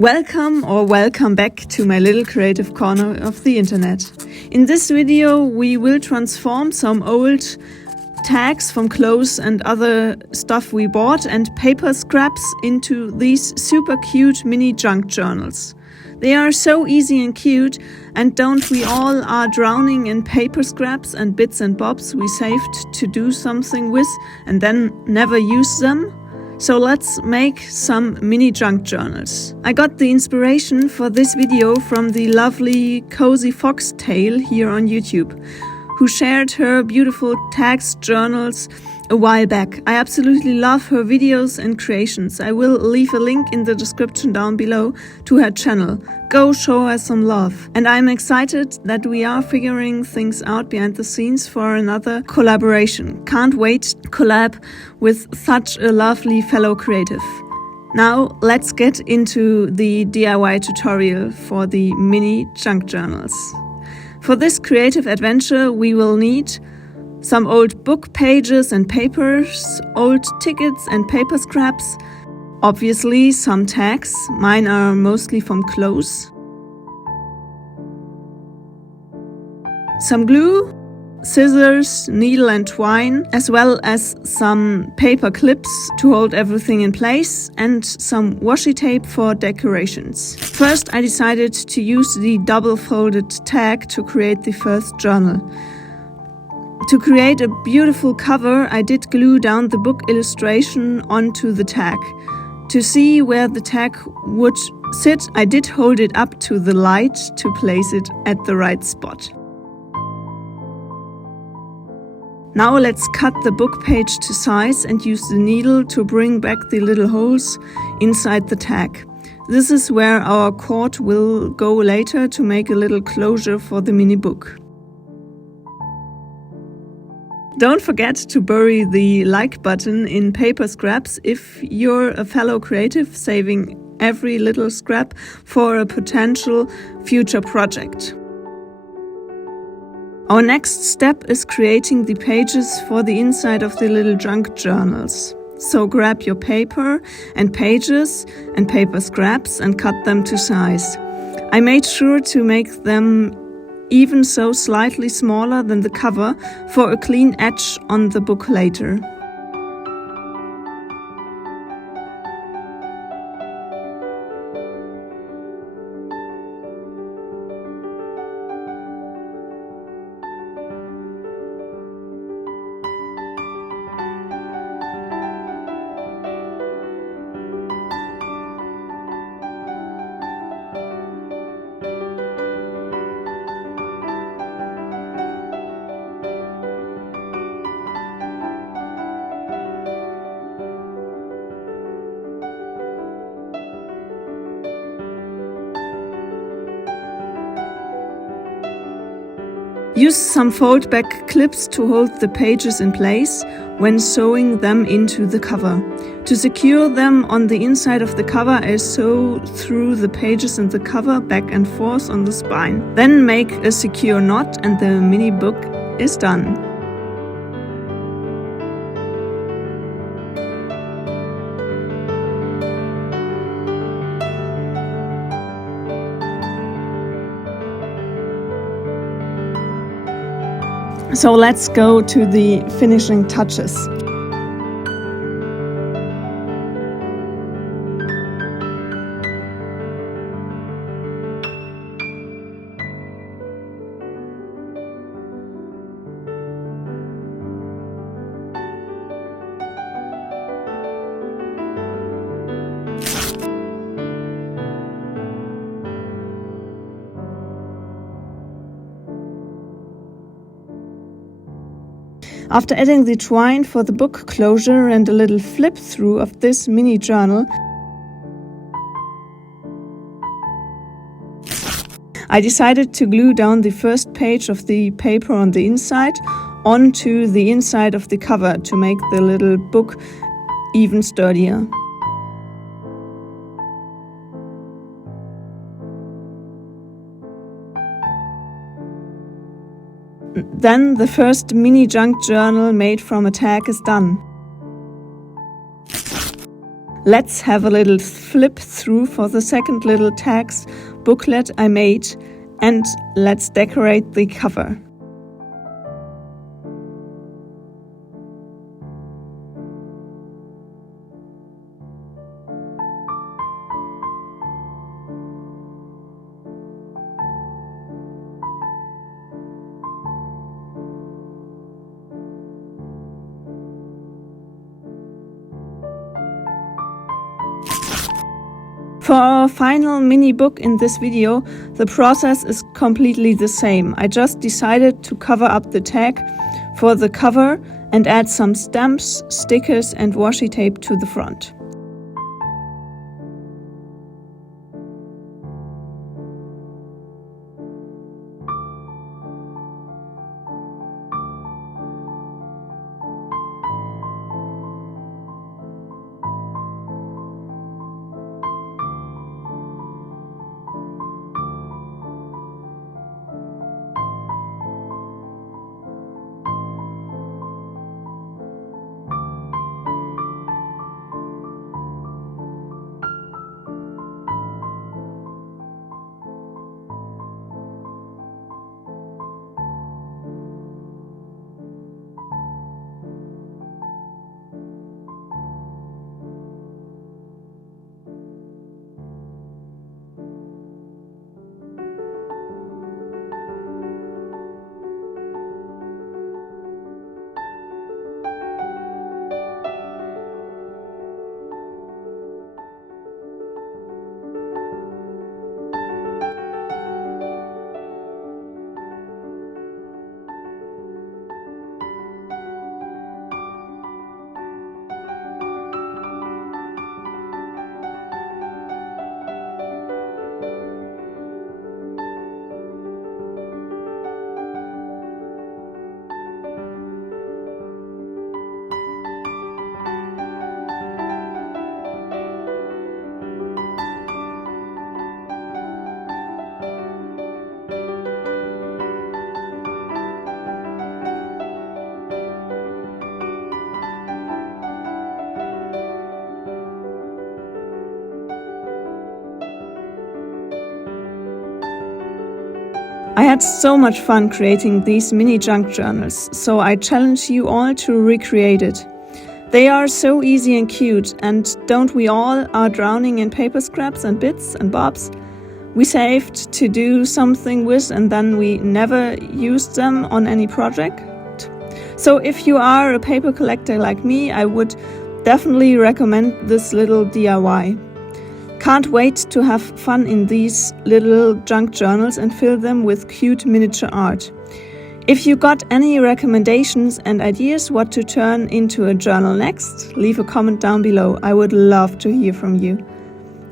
Welcome back to my little creative corner of the internet. In this video we will transform some old tags from clothes and other stuff we bought and paper scraps into these super cute mini junk journals. They are so easy and cute, and don't we all are drowning in paper scraps and bits and bobs we saved to do something with and then never use them? So let's make some mini junk journals. I got the inspiration for this video from the lovely CozyFoxTale here on YouTube, who shared her beautiful tags journals a while back. I absolutely love her videos and creations. I will leave a link in the description down below to her channel. Go show her some love. And I'm excited that we are figuring things out behind the scenes for another collaboration. Can't wait to collab with such a lovely fellow creative. Now let's get into the DIY tutorial for the mini junk journals. For this creative adventure we will need some old book pages and papers, old tickets and paper scraps, obviously some tags, mine are mostly from clothes, some glue, scissors, needle and twine, as well as some paper clips to hold everything in place and some washi tape for decorations. First I decided to use the double folded tag to create the first journal. To create a beautiful cover, I did glue down the book illustration onto the tag. To see where the tag would sit, I did hold it up to the light to place it at the right spot. Now let's cut the book page to size and use the needle to bring back the little holes inside the tag. This is where our cord will go later to make a little closure for the mini book. Don't forget to bury the like button in paper scraps if you're a fellow creative saving every little scrap for a potential future project. Our next step is creating the pages for the inside of the little junk journals. So grab your paper and pages and paper scraps and cut them to size. I made sure to make them even so slightly smaller than the cover for a clean edge on the book later. Use some fold-back clips to hold the pages in place when sewing them into the cover. To secure them on the inside of the cover, I sew through the pages and the cover back and forth on the spine. Then make a secure knot and the mini book is done. So let's go to the finishing touches. After adding the twine for the book closure and a little flip through of this mini journal, I decided to glue down the first page of the paper on the inside onto the inside of the cover to make the little book even sturdier. Then the first mini junk journal made from a tag is done. Let's have a little flip through for the second little tags booklet I made, and let's decorate the cover. For our final mini book in this video, the process is completely the same. I just decided to cover up the tag for the cover and add some stamps, stickers and washi tape to the front. I had so much fun creating these mini junk journals, so I challenge you all to recreate it. They are so easy and cute, and don't we all are drowning in paper scraps and bits and bobs we saved to do something with and then we never used them on any project? So if you are a paper collector like me, I would definitely recommend this little DIY. Can't wait to have fun in these little junk journals and fill them with cute miniature art. If you got any recommendations and ideas what to turn into a journal next, leave a comment down below. I would love to hear from you.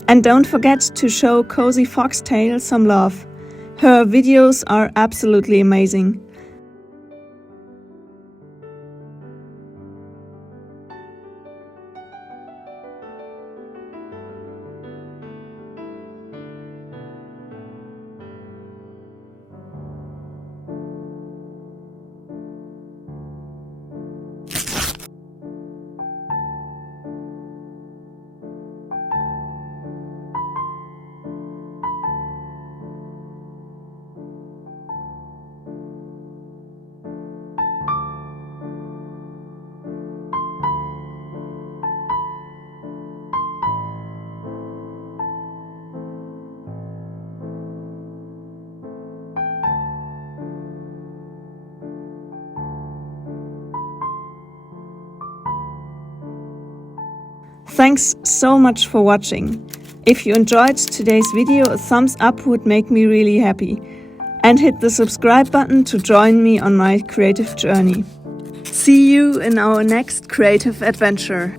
And don't forget to show CozyFoxTale some love. Her videos are absolutely amazing. Thanks so much for watching. If you enjoyed today's video, a thumbs up would make me really happy. And hit the subscribe button to join me on my creative journey. See you in our next creative adventure.